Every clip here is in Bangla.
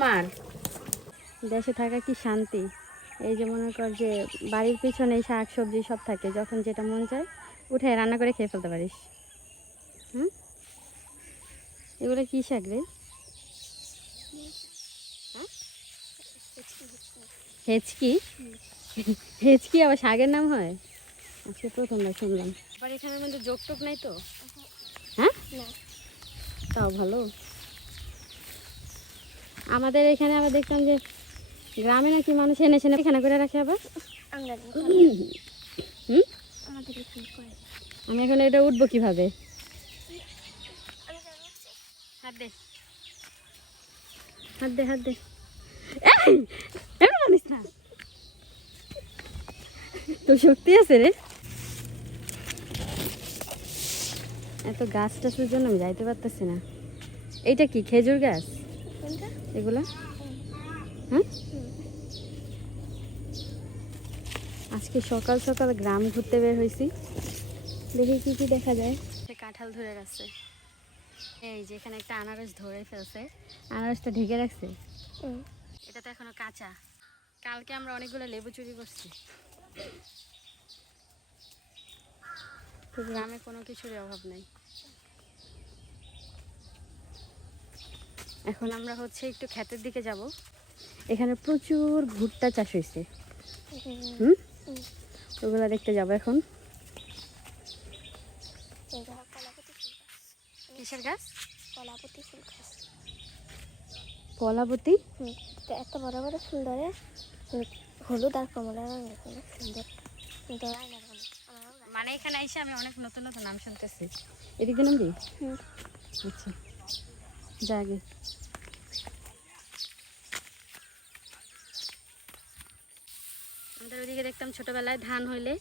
তোমার? দেশে থাকা কি শান্তি? এই যে মনে কর যে বাড়ির পিছনে শাক সবজি সব থাকে যখন যেটা মন চায় উঠে রান্না করে খেয়ে ফেলতে পারিস। হুম? এগুলো কি শাক রে? হ্যাঁ? হেচকি? হেচকি আবার শাকের নাম হয়? আজকে প্রথমবার শুনলাম। আবার এখানের মধ্যে যোগ টোক নাই তো? হ্যাঁ? তাও ভালো। আমাদের এখানে আবার দেখতাম যে গ্রামে নাকি মানুষ এনে সেনে এখানে করে রাখে আবার। আমি এখন এটা উঠবো কীভাবে? হাত দে। হাত দে হাত দে। জানিস না। তোর শক্তি আছে রে। এত গাছ টাছের জন্য আমি যাইতে পারতেছি না। এইটা কি খেজুর গাছ? এগুলা? হ্যাঁ আজকে সকাল সকাল গ্রাম ঘুরতে বের হয়েছি দেখি কি কি দেখা যায়। কাঁঠাল ধরে গেছে এই যে এখানে একটা আনারস ধরে ফেলছে। আনারসটা ঢেকে রাখছে? এটা তো এখনও কাঁচা। কালকে আমরা অনেকগুলো লেবু চুরি করছি। তো গ্রামে কোনো কিছুরই অভাব নেই। এখন আমরা হচ্ছে একটু ক্ষেতের দিকে যাব। এখানে প্রচুর ভুট্টা চাষ হয়েছে। হুম? ওগুলো দেখতে যাব এখন। কলাপতি ফুল কিসের গাছ? কলাপতি ফুল গাছ। কলাবতী এত বড় বড় ফুল ধরে হলুদ আর কমলা রঙের সুন্দর। মানে এখানে এসে আমি অনেক নতুন নতুন নাম শুনতেছি। এদিকে নাম দিই আচ্ছা। যাগে আমাদের ওইদিকে দেখতাম ছোটবেলায় ধান হইলে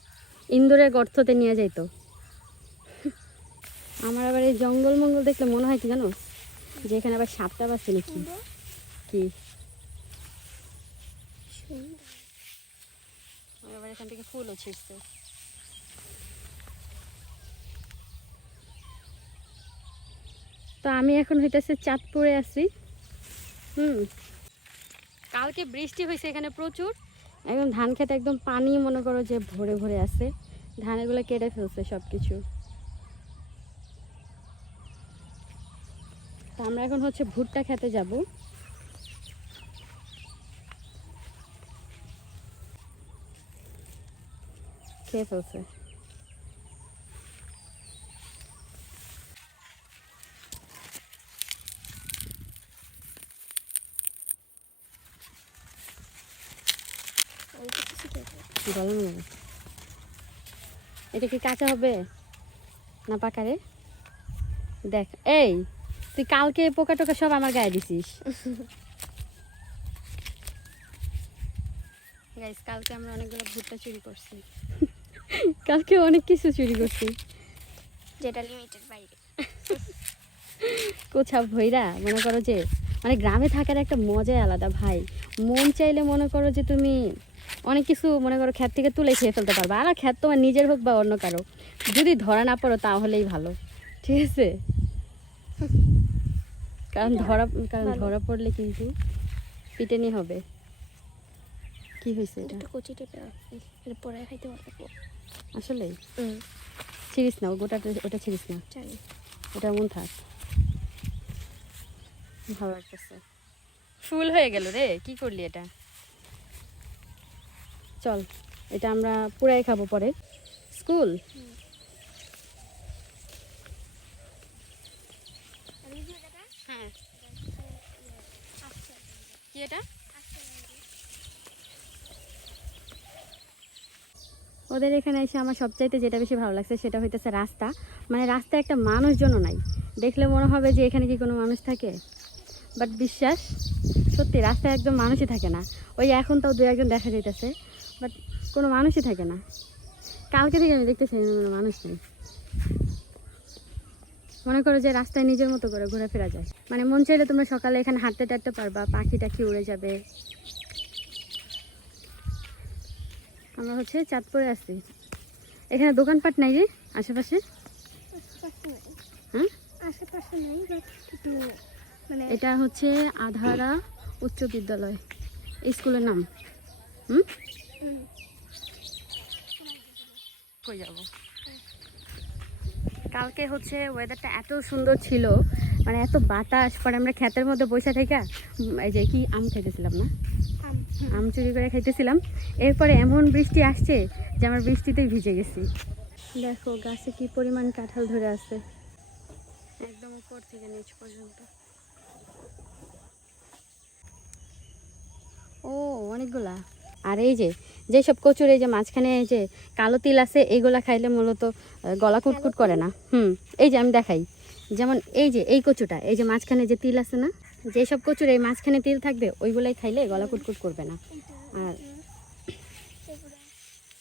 ইন্দুরের গর্ততে নিয়ে যাইতো। আমার আবার এই জঙ্গল মঙ্গল দেখলে মনে হয় কি জানো? যে এখানে আবার সাপটা পাচ্ছে নাকি? কি? আবার এখান থেকে ফুলও ছিঁড়ছে। তো আমি এখন হইতেছে চাঁদপুরে আছি। হুম। কালকে বৃষ্টি হয়েছে এখানে প্রচুর। একদম ধান খেতে একদম পানি, মনে করো যে ভরে ভরে আছে। ধানেরগুলো কেটে ফেলছে সব কিছু তো আমরা এখন হচ্ছে ভুট্টা খেতে যাব। খেয়ে ফেলছে ওই তো কিছু গরম লাগে এটা কি কাঁচা হবে? না পাকা রে? দেখ এই তুই কালকে পোকা টোকা সব আমার গায়ে দিছিস। গাইস কালকে আমরা অনেকগুলো ভুট্টা চুরি করছি। কালকে অনেক কিছু চুরি করছি। যেটা লিমিটেড বাইরে। কোছা ভৈরা মনে করো যে মানে গ্রামে থাকার একটা মজাই আলাদা ভাই। মন চাইলে মনে করো যে তুমি অনেক কিছু মনে করো ক্ষেত থেকে তুলে খেয়ে ফেলতে পারবে। আর ক্ষেত তোমার নিজের হোক বা অন্য কারও। যদি ধরা না পড়ো তাহলেই ভালো। ঠিক আছে? কারণ ধরা কারণ ধরা পড়লে কিন্তু পিটেনি হবে। কি হয়েছে এটা? একটু কচি টেপে রাখছি এরপরে খাইতে পারব। আসলে? ছিড়িস না গোটাটা ওটা ছিড়িস না। ওটা মন থাক। ভালো লাগতেছে। ফুল হয়ে গেল রে কি করলি এটা? চল এটা আমরা পুরাই খাব পরে। স্কুল? হ্যাঁ কি এটা? ওদের এখানে এসে আমার সবচাইতে যেটা বেশি ভালো লাগছে সেটা হইতেছে রাস্তা। মানে রাস্তায় একটা মানুষজনও নাই। দেখলে মনে হবে যে এখানে কি কোনো মানুষ থাকে। বাট বিশ্বাস সত্যি রাস্তায় একদম মানুষই থাকে না। ওই এখন তাও দু একজন দেখা যাইতেছে। বাট কোনো মানুষই থাকে না। কালকে থেকে আমি দেখতেছি কোনো মানুষ নেই। মনে করো যে রাস্তায় নিজের মতো করে ঘুরে ফেরা যায়। মানে মন চাইলে তোমরা সকালে এখানে হাঁটতে টাটতে পারবা পাখি টাখি উড়ে যাবে। আমরা হচ্ছে চাঁদপুরে আসছি। এখানে দোকানপাট নাই রে আশেপাশে? হ্যাঁ? মানে এটা হচ্ছে আধারা উচ্চ বিদ্যালয়। স্কুলের নাম। হুম? কই যাব? কালকে হচ্ছে ওয়েদারটা এত সুন্দর ছিল মানে এত বাতাস পরে আমরা ক্ষেতের মধ্যে বসে থেকে এই যে কি আম খেতেছিলাম না? আম। চুরি করে খাইতেছিলাম এরপরে এমন বৃষ্টি আসছে যে আমার বৃষ্টিতেই ভিজে গেছি। দেখো গাছে কি পরিমাণ কাঁঠাল ধরে আছে। একদম উপর থেকে নিচ পর্যন্ত। ও অনেকগুলা। আর এই যে যেসব কচুর এই যে মাঝখানে এই যে কালো তিল আছে এইগুলা খাইলে মূলত গলা কুটকুট করে না। হুম এই যে আমি দেখাই। যেমন এই যে এই কচুটা এই যে মাঝখানে যে তিল আছে না যেসব কচুর এই মাঝখানে তিল থাকবে ওইগুলাই খাইলে গলা কুটকুট করবে না। আর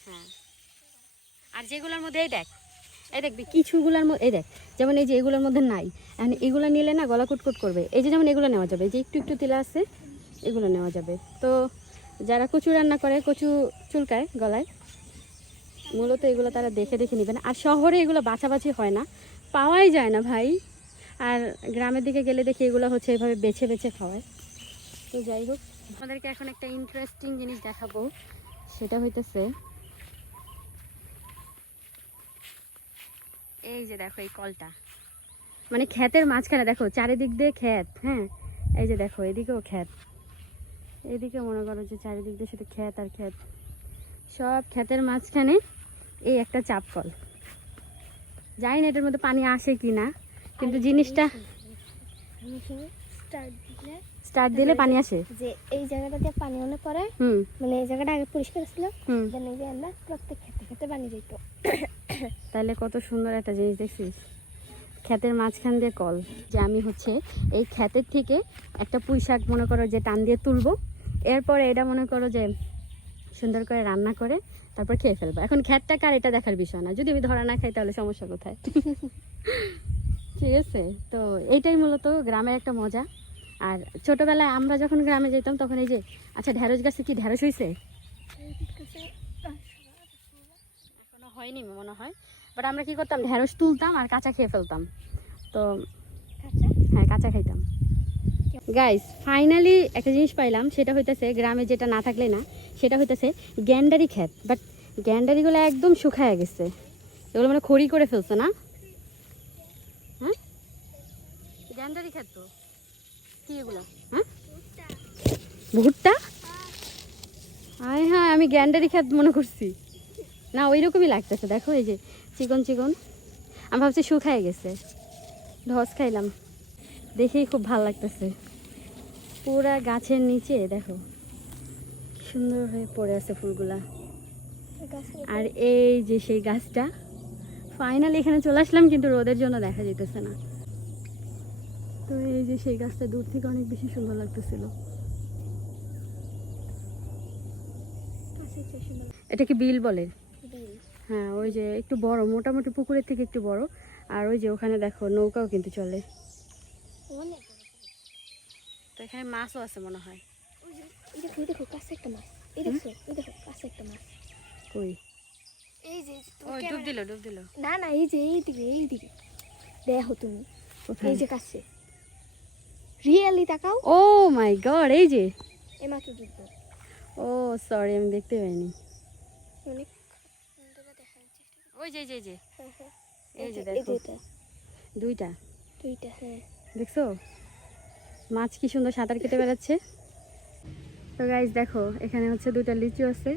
হ্যাঁ। আর যেগুলোর মধ্যে এই দেখ এই দেখবি কিছুগুলোর মধ্যে এই দেখ যেমন এই যে এগুলোর মধ্যে নাই এখন এগুলো নিলে না গলা কুটকুট করবে। এই যে যেমন এগুলো নেওয়া যাবে এই যে একটু একটু তিলা আছে এগুলো নেওয়া যাবে। তো যারা কচু রান্না করে, কচু চুলকায় গলায়, মূলত এগুলো তারা দেখে দেখে নেবেন আর শহরে এগুলো বাছাবাছি হয় না। পাওয়াই যায় না ভাই। আর গ্রামের দিকে গেলে দেখি এগুলো হচ্ছে এভাবে বেছে বেছে খাওয়ায়। তো যাই হোক আমাদেরকে এখন একটা ইন্টারেস্টিং জিনিস দেখাবো। সেটা হইতেছে, এই যে দেখো এই কলটা। মানে ক্ষেতের মাঝখানে দেখো, চারিদিক দিয়ে ক্ষেত হ্যাঁ? এই যে দেখো, এদিকেও ক্ষেত। এদিকে মনে করো যে চারিদিক দিয়ে শুধু ক্ষেত আর ক্ষেত। সব ক্ষেতের মাঝখানে এই একটা চাপ কল জানি না এটার মধ্যে পানি আসে কি না কিন্তু জিনিসটা স্টার্ট দিলে স্টার্ট দিলে পানি আসে। যে এই জায়গাটা দিয়ে পানি মনে পড়ে হুম। মানে এই জায়গাটা আগে পরিষ্কার ছিল যে আমরা প্রত্যেক খেতে খেতে পানি যেত তাহলে কত সুন্দর একটা জিনিস দেখছিস। ক্ষেতের মাঝখান দিয়ে কল যে আমি হচ্ছে এই ক্ষেতের থেকে একটা পুঁই শাক মনে করো যে টান দিয়ে তুলবো এরপরে এটা মনে করো যে সুন্দর করে রান্না করে তারপর খেয়ে ফেলব। এখন ক্ষেতটা কার এটা দেখার বিষয় না। যদি আমি ধরা না খাই তাহলে সমস্যা কোথায়? ঠিক আছে? তো এইটাই মূলত গ্রামের একটা মজা। আর ছোটবেলায় আমরা যখন গ্রামে যেতাম তখন এই যে আচ্ছা ঢেঁড়স গাছে কি ঢেঁড়স হয়েছে এখনও হয়নি মনে হয়। বাট আমরা কি করতাম? ঢেঁড়স তুলতাম আর কাঁচা খেয়ে ফেলতাম। তো হ্যাঁ কাঁচা খাইতাম। গাইস ফাইনালি একটা জিনিস পাইলাম, সেটা হইতেছে গ্রামে যেটা না থাকলে না, সেটা হইতেছে গ্যান্ডারি ক্ষেত। বাট গ্যান্ডারিগুলো একদম শুকায় গেছে। এগুলো মানে খড়ি করে ফেলছে না? হ্যাঁ? গ্যান্ডারি ক্ষেত তো। কি এগুলো? হ্যাঁ? ভুট্টা? আয় হ্যাঁ আমি গ্যান্ডারি ক্ষেত মনে করছি। না ওই রকমই লাগতেছে। দেখো এই যে, চিকন চিকন। আমি ভাবছি শুকায় গেছে। ধস খাইলাম। দেখেই খুব ভালো লাগতেছে। পুরা গাছের নিচে, দেখো। সুন্দর হয়ে পড়ে আছে ফুলগুলা। আর এই যে সেই গাছটা ফাইনালি এখানে চলে আসলাম, কিন্তু রোদের জন্য দেখা যেতেছে না। তো এই যে সেই গাছটা দূর থেকে অনেক বেশি সুন্দর লাগতেছিল। এটা কি বিল বলে? হ্যাঁ ওই যে একটু বড়, মোটামুটি পুকুরের থেকে একটু বড়। আর ওই যে ওখানে দেখো নৌকাও কিন্তু চলে। তো এখানে মাছও আছে মনে হয়। দেখো দেখো কাছে একটা মাছ। এই দেখছ এই দেখো কাছে একটা মাছ। কই? এই যে ও ডুব দিল ডুব দিল। না না এই যে এই দিকে এই দিকে। দেখো তুমি এই যে কাছে। রিয়েলি তাকাও। ও মাই গড এই যে। এই মাত্র ডুববো ও সরি আমি দেখতে পাইনি। অনেক সুন্দর দেখা যাচ্ছে ওই যে। যে যে এই যে দেখো। দুইটা দুইটা। দুইটা হ্যাঁ। দেখছ? মাছ কি সুন্দর সাঁতার কেটে বেড়াচ্ছে। তো গাইজ দেখো, এখানে হচ্ছে দুটা লিচু আছে।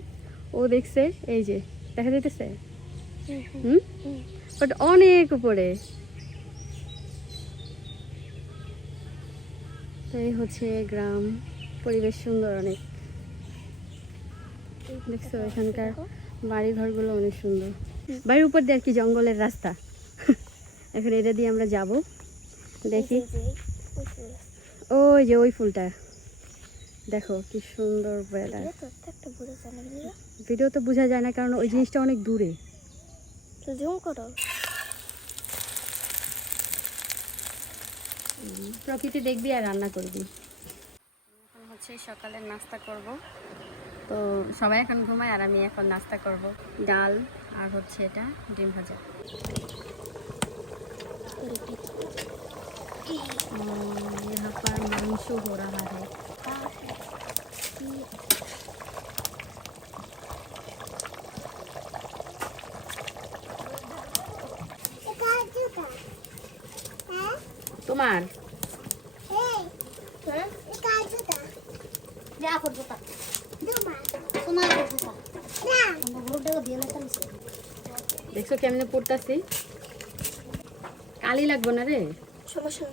ও দেখছে, এই যে, দেখা যাইতেছে? হুম। বাট অনেক উপরে। এই হচ্ছে গ্রাম, পরিবেশ সুন্দর অনেক। দেখছ, এখানকার। বাড়ি ঘরগুলো অনেক সুন্দর। বাড়ির উপর দিয়ে আর কি জঙ্গলের রাস্তা। এখন এটা দিয়ে আমরা যাব। দেখি। ওই যে ওই ফুলটা। দেখো কি সুন্দর গেল ভিডিও তো বোঝা যায় না কারণ ওই জিনিসটা অনেক দূরে। জুম করো। প্রকৃতি দেখবি আর রান্না করবি। এখন হচ্ছে সকালের নাস্তা করব। তো সবাই এখন ঘুমায় আর আমি এখন নাস্তা করব। ডাল আর হচ্ছে এটা ডিম ভাজা। यहाँ पर मंश हो रहा है তোমার? দেখছ কেমনে পড়তাছি? কালি লাগবো না রে? সমস্যা